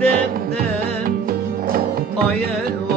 benden Ay el